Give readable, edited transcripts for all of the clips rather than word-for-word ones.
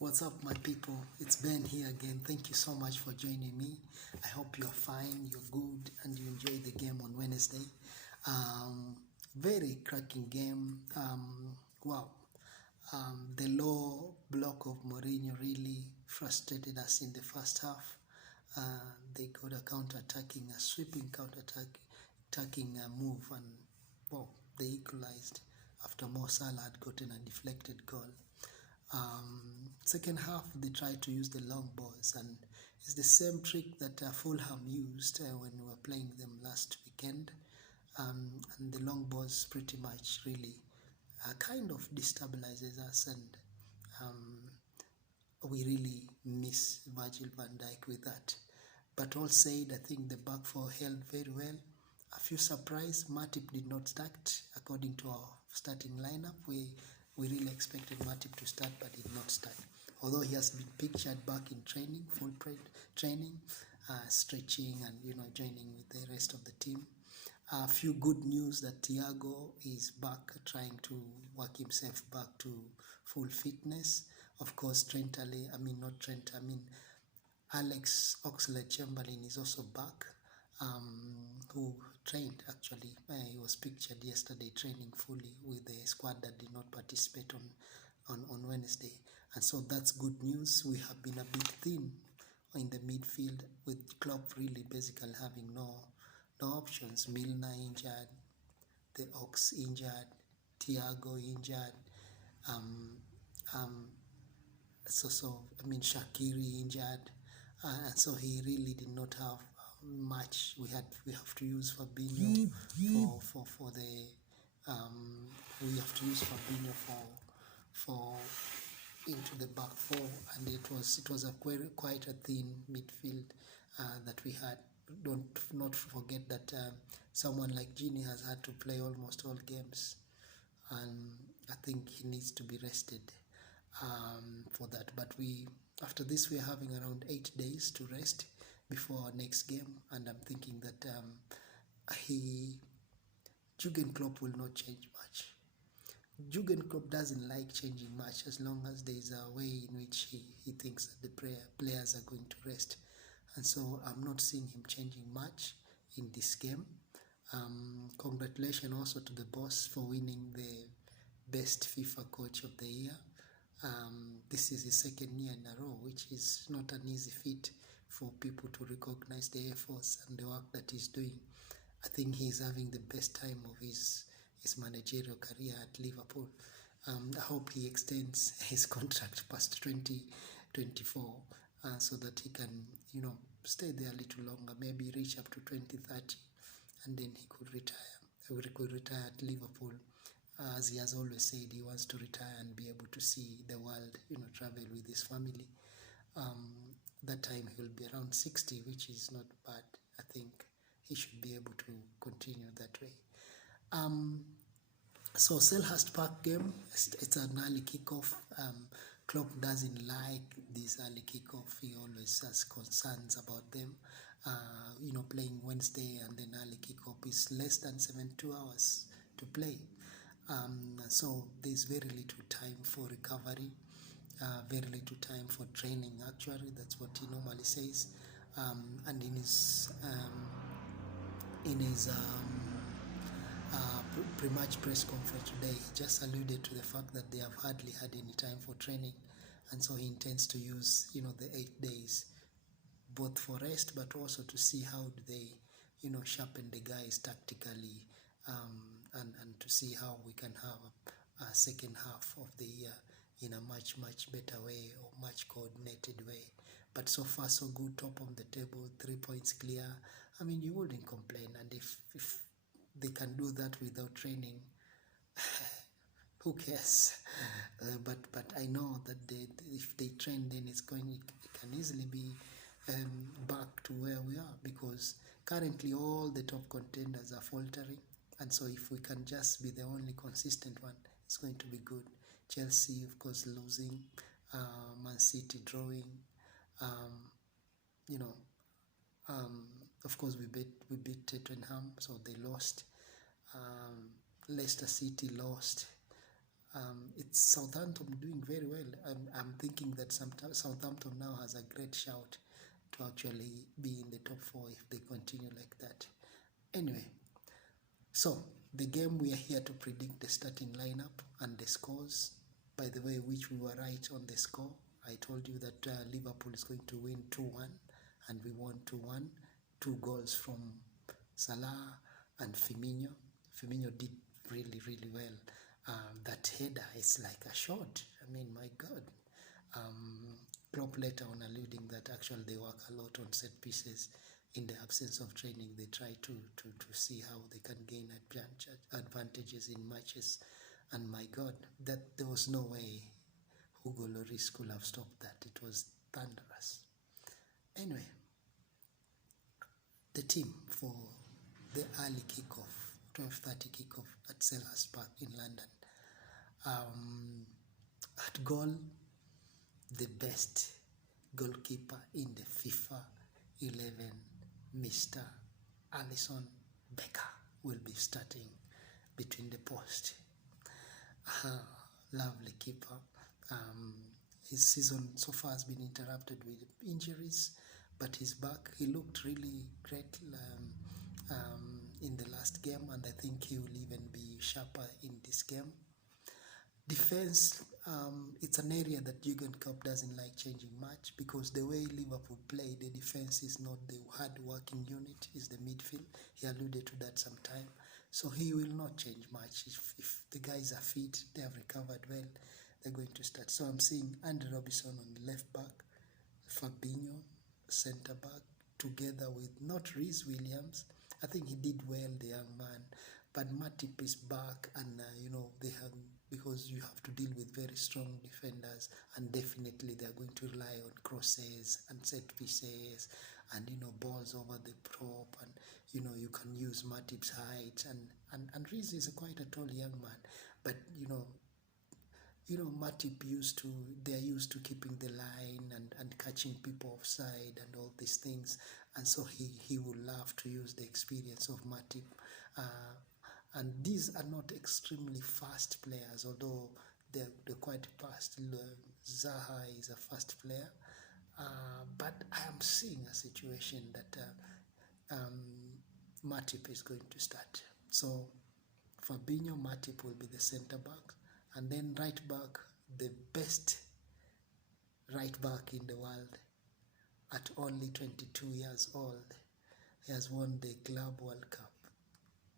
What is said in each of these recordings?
What's up, my people? It's Ben here again. Thank you so much for joining me. I hope you're fine, you're good, and you enjoyed the game on Wednesday. Um, Very cracking game. Wow. The low block of Mourinho really frustrated us in the first half. They got a counter-attacking, a sweeping counter-attacking move, and well, they equalized after Mo Salah had gotten a deflected goal. Second half, they tried to use the long balls, and it's the same trick that Fulham used when we were playing them last weekend. And the long balls pretty much really kind of destabilizes us, and we really miss Virgil van Dijk with that. But all said, I think the back four held very well. A few surprise, Matip did not start according to our starting lineup. We really expected Matip to start, but did not start. Although he has been pictured back in training, full training, stretching and joining with the rest of the team. A few good news that Thiago is back, trying to work himself back to full fitness. Of course, Alex Oxlade-Chamberlain is also back, who trained actually. He was pictured yesterday training fully with the squad that did not participate on Wednesday. And so that's good news. We have been a bit thin in the midfield, with Klopp really basically having no options. Milner injured, the Ox injured, Thiago injured, Shaqiri injured, and so he really did not have much. We have to use Fabinho for the we have to use Fabinho for into the back four, and it was a quite a thin midfield that we had. Not forget that someone like Gini has had to play almost all games, and I think he needs to be rested for that. But after this, we are having around 8 days to rest before our next game, and I'm thinking that Jurgen Klopp will not change much. Jurgen Klopp doesn't like changing much as long as there is a way in which he thinks that the players are going to rest. And so I'm not seeing him changing much in this game. Congratulations also to the boss for winning the best FIFA coach of the year. This is his second year in a row, which is not an easy feat for people to recognize the efforts and the work that he's doing. I think he's having the best time of his managerial career at Liverpool. I hope he extends his contract past 2024 so that he can, stay there a little longer, maybe reach up to 2030, and then he could retire. He could retire at Liverpool. As he has always said, he wants to retire and be able to see the world, travel with his family. That time he will be around 60, which is not bad. I think he should be able to continue that way. So Selhurst Park game, it's an early kickoff. Klopp doesn't like this early kickoff. He always has concerns about them. Playing Wednesday and then early kickoff is less than 72 hours to play. So there's very little time for recovery, very little time for training. Actually, that's what he normally says. And in his pre-match press conference today, he just alluded to the fact that they have hardly had any time for training, and so he intends to use the 8 days both for rest, but also to see how do they sharpen the guys tactically, and to see how we can have a second half of the year in a much better way, or much coordinated way. But so far so good, top of the table, 3 points clear. I mean, you wouldn't complain. And if they can do that without training, who cares? But I know that if they train, then it can easily be back to where we are, because currently all the top contenders are faltering, and so if we can just be the only consistent one, it's going to be good. Chelsea, of course, losing, Man City drawing, of course we beat Tottenham, so they lost. Leicester City lost. It's Southampton doing very well. I'm thinking that Southampton now has a great shout to actually be in the top 4 if they continue like that. Anyway, so the game, we are here to predict the starting lineup and the scores. By the way, which we were right on the score. I told you that Liverpool is going to win 2-1, and we won 2-1. 2 goals from Salah and Firmino. Firmino did really, really well. That header is like a shot. I mean, my God. Klopp later on alluding that actually they work a lot on set pieces. In the absence of training, they try to see how they can gain advantages in matches. And my God, that there was no way Hugo Lloris could have stopped that. It was thunderous. Anyway, the team for the early kickoff, 12:30 kickoff at Selhurst Park in London. At goal, the best goalkeeper in the FIFA 11, Mr. Alisson Becker, will be starting between the post. Lovely keeper. His season so far has been interrupted with injuries, but he's back. He looked really great in the last game, and I think he will even be sharper in this game. Defense, it's an area that Jurgen Klopp doesn't like changing much, because the way Liverpool play, the defense is not the hard-working unit, is the midfield. He alluded to that sometime. So he will not change much. If the guys are fit, they have recovered well, they're going to start. So I'm seeing Andy Robertson on the left back, Fabinho, centre back, together with not Reece Williams. I think he did well, the young man. But Matip is back, and they have, because you have to deal with very strong defenders, and definitely they are going to rely on crosses and set pieces and balls over the prop, and you can use Matip's height, and Reece is quite a tall young man, but Matip they're used to keeping the line and catching people offside and all these things, and so he would love to use the experience of Matip. And these are not extremely fast players, although they're quite fast. Zaha is a fast player, but I am seeing a situation that Matip is going to start. So Fabinho, Matip will be the centre back, and then right back, the best right back in the world at only 22 years old. He has won the Club World Cup,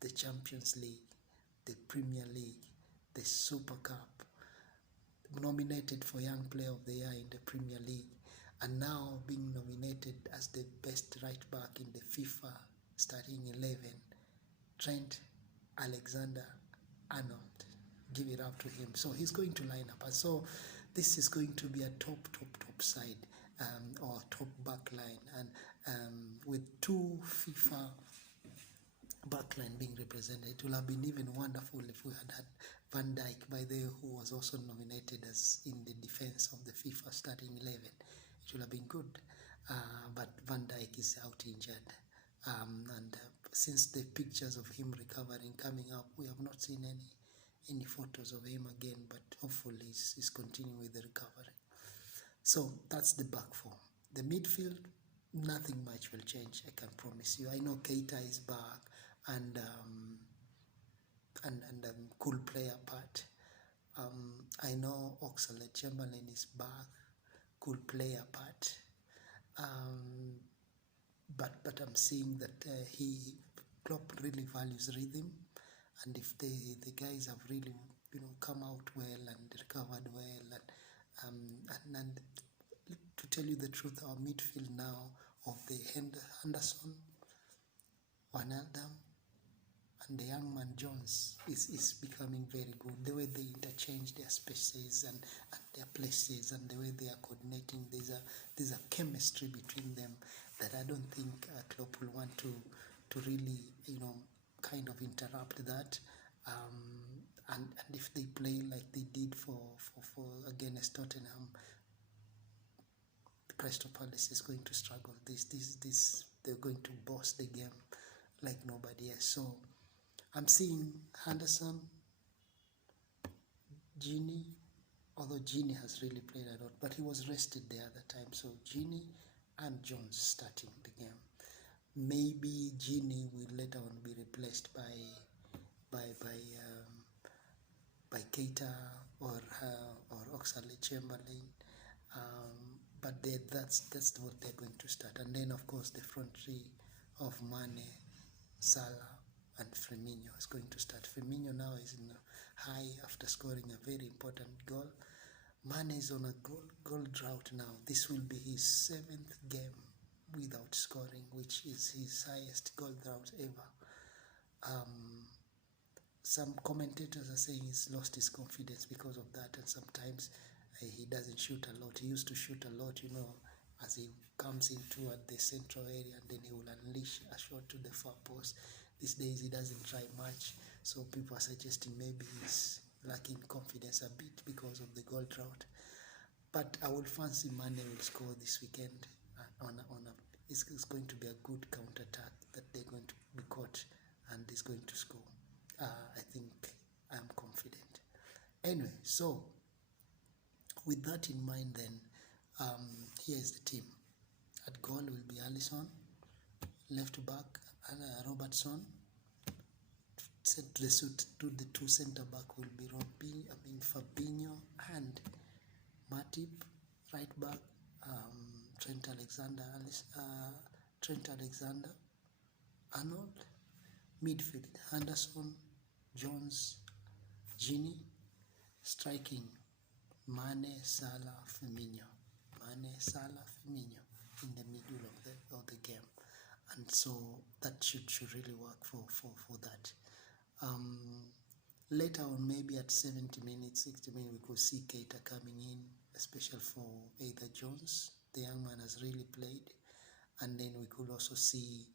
the Champions League, the Premier League, the Super Cup, nominated for Young Player of the Year in the Premier League, and now being nominated as the best right back in the FIFA starting 11, Trent Alexander-Arnold. Give it up to him. So he's going to line up. And so this is going to be a top side, or top back line, and with 2 FIFA backline being represented. It would have been even wonderful if we had Van Dijk, by the way, who was also nominated as in the defense of the FIFA starting 11. It would have been good, but Van Dijk is out injured, and since the pictures of him recovering coming up, we have not seen any photos of him again, but hopefully he's continuing with the recovery. So that's the back four. The midfield, nothing much will change, I can promise you. I know Keita is back, and cool player part. I know Oxlade-Chamberlain is back, cool player part. But I'm seeing that Klopp really values rhythm, and if the guys have really come out well and recovered well, and to tell you the truth, our midfield now of the Henderson, Wijnaldum, and the young man Jones is becoming very good. The way they interchange their spaces and their places, and the way they are coordinating, there's a chemistry between them that I don't think Klopp will want to really kind of interrupt that. And if they play like they did for against Tottenham, Crystal Palace is going to struggle. They're going to boss the game like nobody else. So I'm seeing Henderson, Gini, although Gini has really played a lot, but he was rested the other time. So Gini and Jones starting the game. Maybe Gini will later on be replaced by Keita or Oxlade-Chamberlain. But that's what they're going to start. And then of course the front three of Mane, Salah and Firmino is going to start. Firmino now is in a high after scoring a very important goal. Mane is on a goal drought now. This will be his 7th game without scoring, which is his highest goal drought ever. Some commentators are saying he's lost his confidence because of that, and sometimes he doesn't shoot a lot. He used to shoot a lot, as he comes in toward the central area, and then he will unleash a shot to the far post. These days he doesn't try much, so people are suggesting maybe he's lacking confidence a bit because of the goal drought. But I would fancy Mane will score this weekend. It's going to be a good counter-attack that they're going to be caught and he's going to score. I think I'm confident. Anyway, so with that in mind, then here's the team. At goal will be Alisson, left back Robertson. The two centre back will be Fabinho and Matip. Right back Trent Alexander-Arnold. Midfield Henderson, Jones, Gini. Striking Mane, Salah, Firmino. Mane, Salah, Firmino in the middle of the game, and so that should really work for that. Later on, maybe at 70 minutes, 60 minutes, we could see Keita coming in, especially for either Jones. The young man has really played, and then we could also see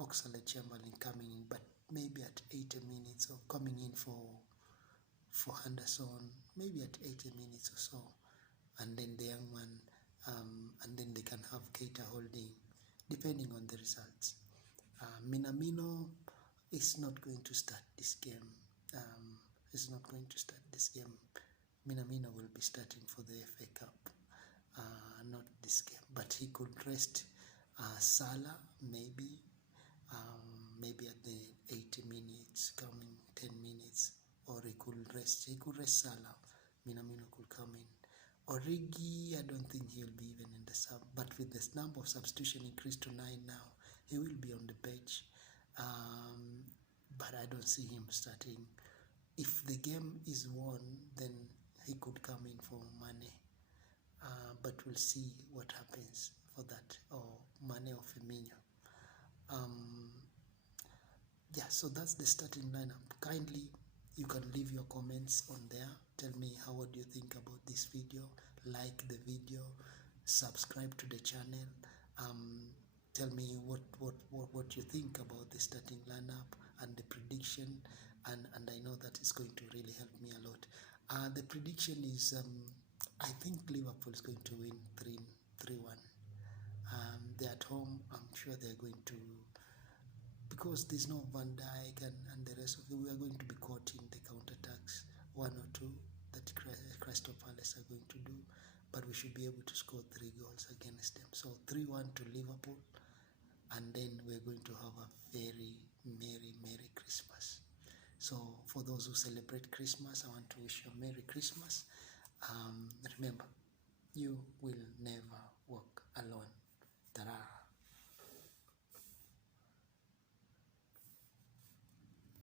Oxlade-Chamberlain coming in, but maybe at 80 minutes, or coming in for Henderson, maybe at 80 minutes or so, and then the young man, and then they can have Keita holding, depending on the results. Minamino is not going to start this game. Minamino will be starting for the FA Cup, not this game, but he could rest Salah maybe at the 80 minutes, coming 10 minutes, or he could rest Salah. Minamino could come in. Origi, I don't think he'll be even in the sub, but with the number of substitution increased to 9 now, he will be on the bench, but I don't see him starting. If the game is won, then he could come in for Mane, but we'll see what happens for that, or Mane or Firmino. So that's the starting lineup. Kindly, you can leave your comments on there. Tell me what do you think about this video. Like the video, subscribe to the channel. Tell me what you think about the starting lineup and the prediction, and I know that it's going to really help me a lot. The prediction is I think Liverpool is going to win 3-1. They're at home. I'm sure they're going to, because there's no Van Dijk and the rest of it, we are going to be caught in the counter-attacks, 1 or 2 that Crystal Palace are going to do, but we should be able to score 3 goals against them. So 3-1 to Liverpool, and then we're going to have a very Merry Christmas. So for those who celebrate Christmas, I want to wish you a Merry Christmas. Remember, you will